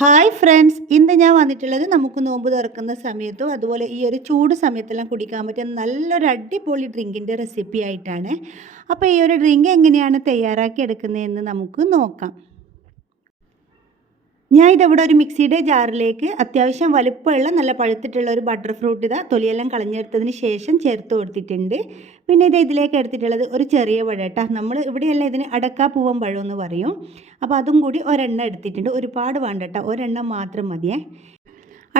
Hi friends, ഇന്ന് ഞാൻ വന്നിട്ടുള്ളത് നമുക്ക് നോമ്പ് തുറക്കുന്ന സമയത്തും അതുപോലെ ഈ ഒരു ചൂട് സമയത്തെല്ലാം കുടിക്കാൻ പറ്റിയ നല്ലൊരു അടിപൊളി ഡ്രിങ്കിൻ്റെ റെസിപ്പി ആയിട്ടാണ്. അപ്പോൾ ഈ ഒരു ഡ്രിങ്ക് എങ്ങനെയാണ് തയ്യാറാക്കി എടുക്കുന്നതെന്ന് നമുക്ക് നോക്കാം. ഞാൻ ഇതവിടെ ഒരു മിക്സിയുടെ ജാറിലേക്ക് അത്യാവശ്യം വലുപ്പമുള്ള നല്ല പഴുത്തിട്ടുള്ള ഒരു ബട്ടർ ഫ്രൂട്ട് ഇതാ തൊലിയെല്ലാം കളഞ്ഞെടുത്തതിന് ശേഷം ചേർത്ത് കൊടുത്തിട്ടുണ്ട്. പിന്നെ ഇതിലേക്ക് എടുത്തിട്ടുള്ളത് ഒരു ചെറിയ പഴം കേട്ടോ. നമ്മൾ ഇവിടെയെല്ലാം ഇതിന് അടക്കാപ്പൂവൻ പഴം എന്ന് പറയും. അപ്പോൾ അതും കൂടി ഒരെണ്ണം എടുത്തിട്ടുണ്ട്. ഒരുപാട് വേണ്ട കേട്ടോ, ഒരെണ്ണം മാത്രം മതിയേ.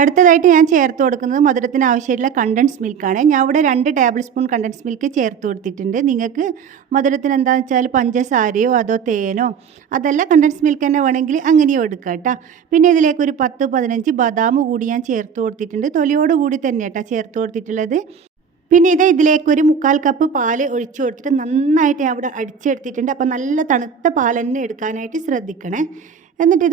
അടുത്തതായിട്ട് ഞാൻ ചേർത്ത് കൊടുക്കുന്നത് മധുരത്തിന് ആവശ്യമായിട്ടുള്ള കണ്ടൻസ് മിൽക്കാണ്. ഞാൻ ഇവിടെ 2 ടേബിൾ സ്പൂൺ കണ്ടൻസ് മിൽക്ക് ചേർത്ത് കൊടുത്തിട്ടുണ്ട്. നിങ്ങൾക്ക് മധുരത്തിന് എന്താണെന്ന് വെച്ചാൽ പഞ്ചസാരയോ അതോ തേനോ അതല്ല കണ്ടൻസ് മിൽക്ക് തന്നെ വേണമെങ്കിൽ അങ്ങനെയോ എടുക്കാം കേട്ടോ. പിന്നെ ഇതിലേക്ക് ഒരു 10-15 ബദാം കൂടി ഞാൻ ചേർത്ത് കൊടുത്തിട്ടുണ്ട്. തൊലിയോട് കൂടി തന്നെ കേട്ടോ ചേർത്ത് കൊടുത്തിട്ടുള്ളത്. പിന്നെ ഇതിലേക്കൊരു 1/4 കപ്പ് പാൽ ഒഴിച്ചു കൊടുത്തിട്ട് നന്നായിട്ട് ഞാൻ അവിടെ അടിച്ചെടുത്തിട്ടുണ്ട്. അപ്പോൾ നല്ല തണുത്ത പാൽ തന്നെ എടുക്കാനായിട്ട് ശ്രദ്ധിക്കണേ. എന്നിട്ട്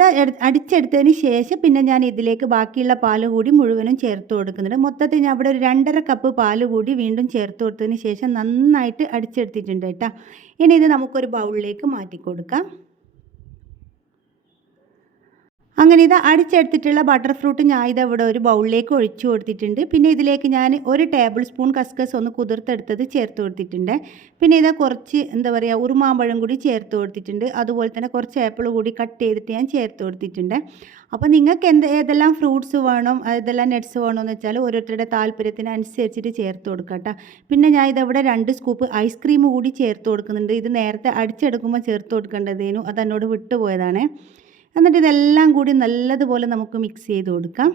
അടിച്ചെടുത്തതിന് ശേഷം പിന്നെ ഞാൻ ഇതിലേക്ക് ബാക്കിയുള്ള പാൽ കൂടി മുഴുവനും ചേർത്ത് കൊടുക്കുന്നുണ്ട്. മൊത്തത്തിൽ ഞാൻ അവിടെ ഒരു 2.5 കപ്പ് പാൽ കൂടി വീണ്ടും ചേർത്ത് കൊടുത്തതിന് ശേഷം നന്നായിട്ട് അടിച്ചെടുത്തിട്ടുണ്ട് കേട്ടോ. ഇനി ഇത് നമുക്കൊരു ബൗളിലേക്ക് മാറ്റി കൊടുക്കാം. അങ്ങനെ അടിച്ചെടുത്തിട്ടുള്ള ബട്ടർ ഫ്രൂട്ട് ഞാൻ ഇവിടെ ഒരു ബൗളിലേക്ക് ഒഴിച്ചു കൊടുത്തിട്ടുണ്ട്. പിന്നെ ഇതിലേക്ക് ഞാൻ 1 ടേബിൾ സ്പൂൺ കസ്കസ് ഒന്ന് കുതിർത്തെടുത്തത് ചേർത്ത് കൊടുത്തിട്ടുണ്ട്. പിന്നെ കുറച്ച് ഉറുമാമ്പഴം കൂടി ചേർത്ത് കൊടുത്തിട്ടുണ്ട്. അതുപോലെ തന്നെ കുറച്ച് ആപ്പിൾ കൂടി കട്ട് ചെയ്തിട്ട് ഞാൻ ചേർത്ത് കൊടുത്തിട്ടുണ്ട്. അപ്പോൾ നിങ്ങൾക്ക് ഏതെല്ലാം ഫ്രൂട്ട്സ് വേണം, ഏതെല്ലാം നട്ട്സ് വേണമെന്ന് വെച്ചാൽ ഓരോരുത്തരുടെ താല്പര്യത്തിനനുസരിച്ചിട്ട് ചേർത്ത് കൊടുക്കാം കേട്ടോ. പിന്നെ ഞാൻ ഇവിടെ 2 സ്കൂപ്പ് ഐസ്ക്രീം കൂടി ചേർത്ത് കൊടുക്കുന്നുണ്ട്. ഇത് നേരത്തെ അടിച്ചെടുക്കുമ്പോൾ ചേർത്ത് കൊടുക്കേണ്ടതേനു, അത് എന്നോട് വിട്ടുപോയതാണ്. എന്നിട്ട് ഇതെല്ലാം കൂടി നല്ലതുപോലെ നമുക്ക് മിക്സ് ചെയ്ത് കൊടുക്കാം.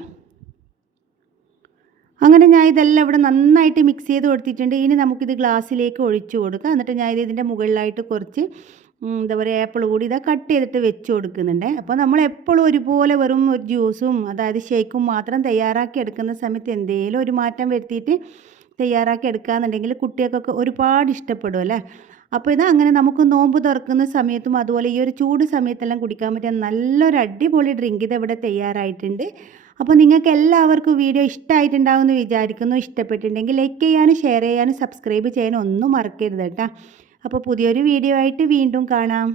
അങ്ങനെ ഞാൻ ഇതെല്ലാം ഇവിടെ നന്നായിട്ട് മിക്സ് ചെയ്ത് കൊടുത്തിട്ടുണ്ട്. ഇനി നമുക്കിത് ഗ്ലാസ്സിലേക്ക് ഒഴിച്ചു കൊടുക്കാം. എന്നിട്ട് ഞാൻ ഇതിൻ്റെ മുകളിലായിട്ട് കുറച്ച് ആപ്പിൾ കൂടി കട്ട് ചെയ്തിട്ട് വെച്ച് കൊടുക്കുന്നുണ്ട്. അപ്പോൾ നമ്മൾ എപ്പോഴും ഒരുപോലെ വെറും ഒരു ജ്യൂസും അതായത് ഷേക്കും മാത്രം തയ്യാറാക്കി എടുക്കുന്ന സമയത്ത് എന്തെങ്കിലും ഒരു മാറ്റം വരുത്തിയിട്ട് തയ്യാറാക്കി എടുക്കുകയെന്നുണ്ടെങ്കിൽ കുട്ടികൾക്കൊക്കെ ഒരുപാട് ഇഷ്ടപ്പെടും അല്ലേ. അപ്പോൾ അങ്ങനെ നമുക്ക് നോമ്പ് തുറക്കുന്ന സമയത്തും അതുപോലെ ഈ ഒരു ചൂട് സമയത്തെല്ലാം കുടിക്കാൻ പറ്റിയ നല്ലൊരു അടിപൊളി ഡ്രിങ്ക് ഇവിടെ തയ്യാറായിട്ടുണ്ട്. അപ്പോൾ നിങ്ങൾക്ക് എല്ലാവർക്കും വീഡിയോ ഇഷ്ടമായിട്ടുണ്ടാവുമെന്ന് വിചാരിക്കുന്നു. ഇഷ്ടപ്പെട്ടിട്ടുണ്ടെങ്കിൽ ലൈക്ക് ചെയ്യാനും ഷെയർ ചെയ്യാനും സബ്സ്ക്രൈബ് ചെയ്യാനും ഒന്നും മറക്കരുത് കേട്ടോ. അപ്പോൾ പുതിയൊരു വീഡിയോ ആയിട്ട് വീണ്ടും കാണാം.